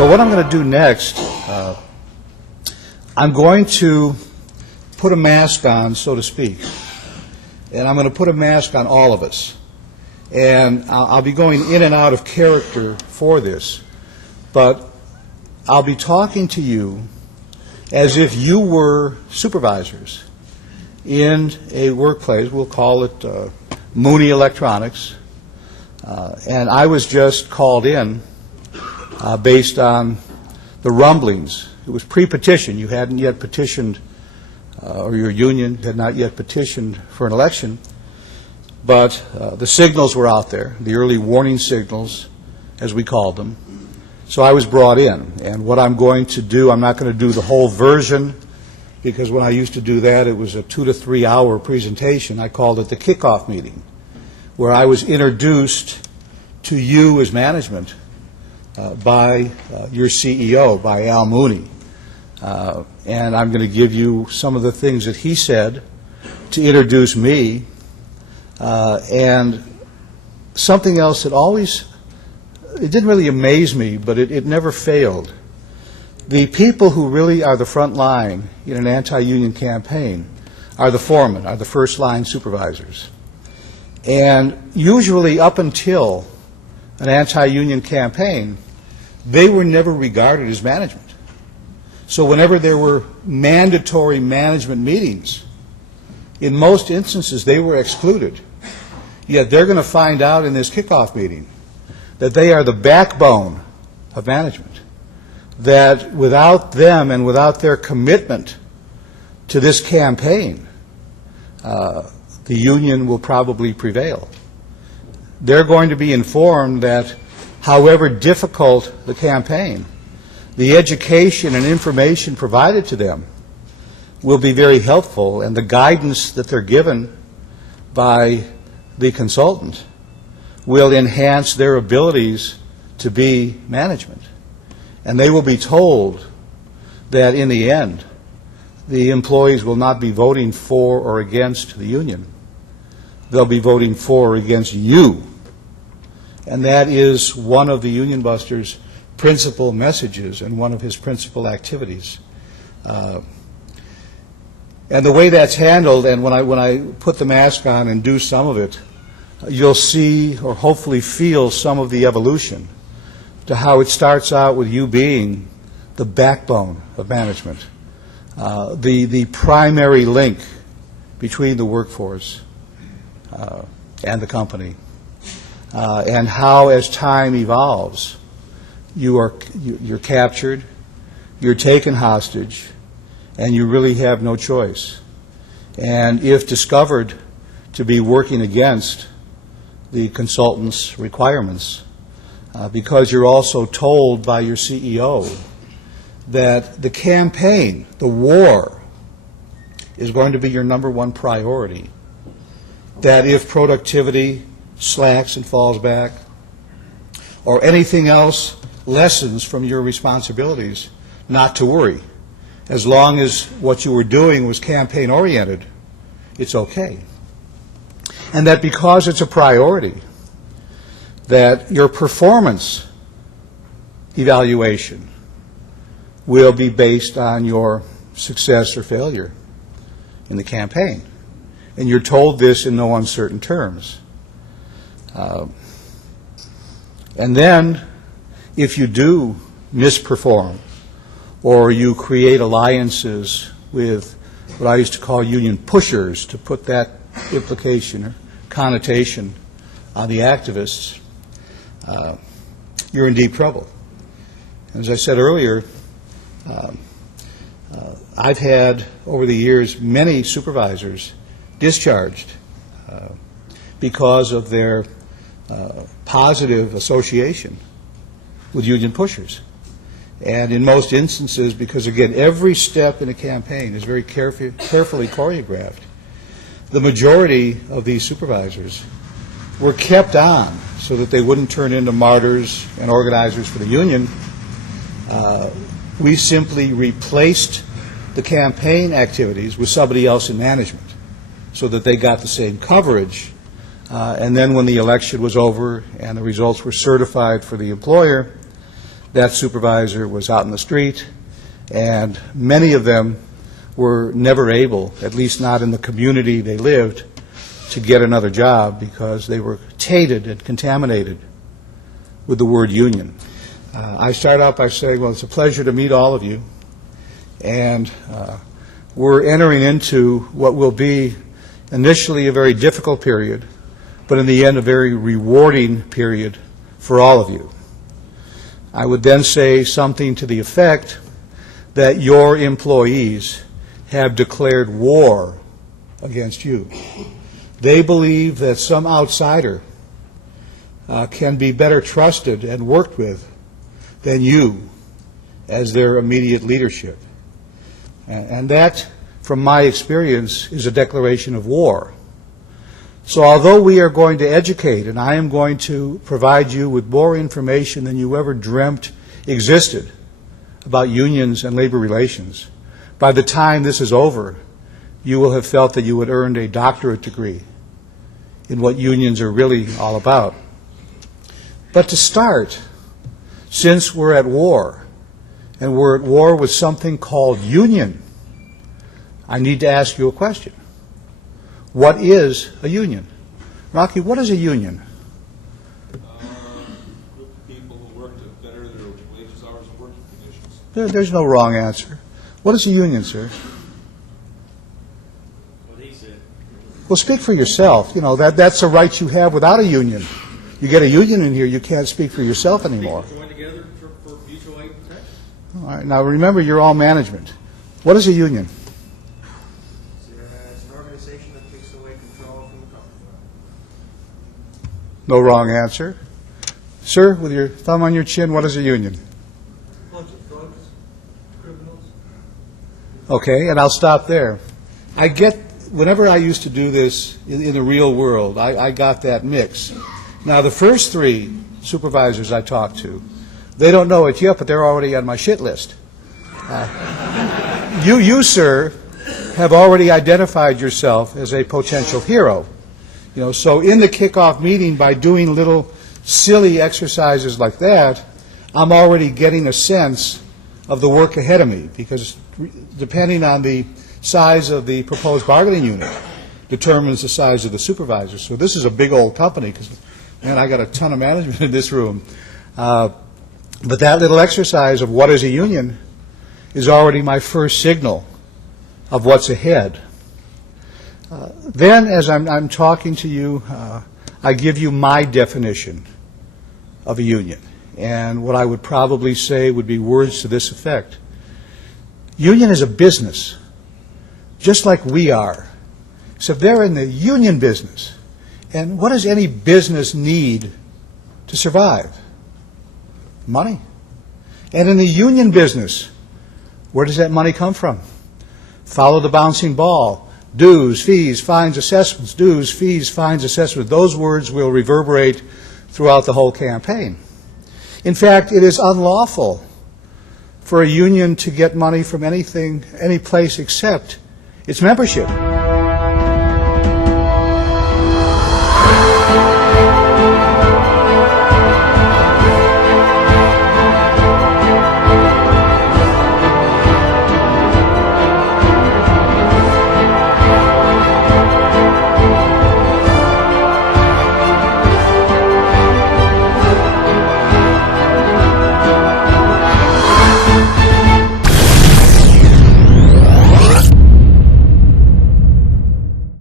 So what I'm going to do next, I'm going to put a mask on, so to speak, and I'm going to put a mask on all of us. And I'll be going in and out of character for this, but I'll be talking to you as if you were supervisors in a workplace. We'll call it Mooney Electronics, and I was just called in based on the rumblings. It was pre-petition. You hadn't yet petitioned, or your union had not yet petitioned for an election, but the signals were out there, the early warning signals, as we called them. So I was brought in, and what I'm going to do, I'm not going to do the whole version, because when I used to do that, it was a 2 to 3 hour presentation. I called it the kickoff meeting, where I was introduced to you as management by your CEO, by Al Mooney. And I'm going to give you some of the things that he said to introduce me, and something else that always, it didn't really amaze me, but it never failed. The people who really are the front line in an anti-union campaign are the foremen, are the first-line supervisors. And usually up until an anti-union campaign, they were never regarded as management. So whenever there were mandatory management meetings, in most instances they were excluded. Yet they're going to find out in this kickoff meeting that they are the backbone of management, that without them and without their commitment to this campaign, the union will probably prevail. They're going to be informed that however difficult the campaign, the education and information provided to them will be very helpful, and the guidance that they're given by the consultant will enhance their abilities to be management. And they will be told that in the end, the employees will not be voting for or against the union. They'll be voting for or against you. And that is one of the Union Buster's principal messages and one of his principal activities. And the way that's handled, and when I put the mask on and do some of it, you'll see or hopefully feel some of the evolution to how it starts out with you being the backbone of management, the primary link between the workforce and the company, and how as time evolves, you're captured, you're taken hostage, and you really have no choice. And if discovered to be working against the consultant's requirements, because you're also told by your CEO that the campaign, the war, is going to be your #1 priority, that if productivity slacks and falls back, or anything else lessens from your responsibilities, not to worry. As long as what you were doing was campaign-oriented, it's okay. And that because it's a priority, that your performance evaluation will be based on your success or failure in the campaign. And you're told this in no uncertain terms. And then, if you do misperform, or you create alliances with what I used to call union pushers, to put that implication or connotation on the activists, you're in deep trouble. As I said earlier, I've had, over the years, many supervisors discharged because of their positive association with union pushers. And in most instances, because again, every step in a campaign is very carefully choreographed, the majority of these supervisors were kept on so that they wouldn't turn into martyrs and organizers for the union. We simply replaced the campaign activities with somebody else in management so that they got the same coverage. And then when the election was over and the results were certified for the employer, that supervisor was out in the street, and many of them were never able, at least not in the community they lived, to get another job because they were tainted and contaminated with the word union. I start out by saying, well, it's a pleasure to meet all of you, and we're entering into what will be initially a very difficult period, but in the end a very rewarding period for all of you. I would then say something to the effect that your employees have declared war against you. They believe that some outsider can be better trusted and worked with than you as their immediate leadership. And that, from my experience, is a declaration of war. So although we are going to educate, and I am going to provide you with more information than you ever dreamt existed about unions and labor relations, by the time this is over, you will have felt that you had earned a doctorate degree in what unions are really all about. But to start, since we're at war, and we're at war with something called union, I need to ask you a question. What is a union? Rocky, what is a union? A group of people who work to better their wages, hours, and working conditions. There's no wrong answer. What is a union, sir? What he said. Well, speak for yourself. You know, that's a right you have without a union. You get a union in here, you can't speak for yourself anymore. People join together for mutual aid and protection. All right, now remember, you're all management. What is a union? It's an organization that takes away control from the company. No wrong answer. Sir, with your thumb on your chin, what is a union? Bunch of thugs, criminals. Okay, and I'll stop there. I get, whenever I used to do this in the real world, I got that mix. Now, the first three supervisors I talked to, they don't know it yet, but they're already on my shit list. You, sir, have already identified yourself as a potential hero. You know, so in the kickoff meeting, by doing little silly exercises like that, I'm already getting a sense of the work ahead of me, because depending on the size of the proposed bargaining unit determines the size of the supervisor. So this is a big old company, because, man, I got a ton of management in this room. But that little exercise of what is a union is already my first signal of what's ahead. Then, as I'm talking to you, I give you my definition of a union. And what I would probably say would be words to this effect. Union is a business, just like we are, except they're in the union business. And what does any business need to survive? Money. And in the union business, where does that money come from? Follow the bouncing ball. Dues, fees, fines, assessments. Dues, fees, fines, assessments. Those words will reverberate throughout the whole campaign. In fact, it is unlawful for a union to get money from anything, any place except its membership.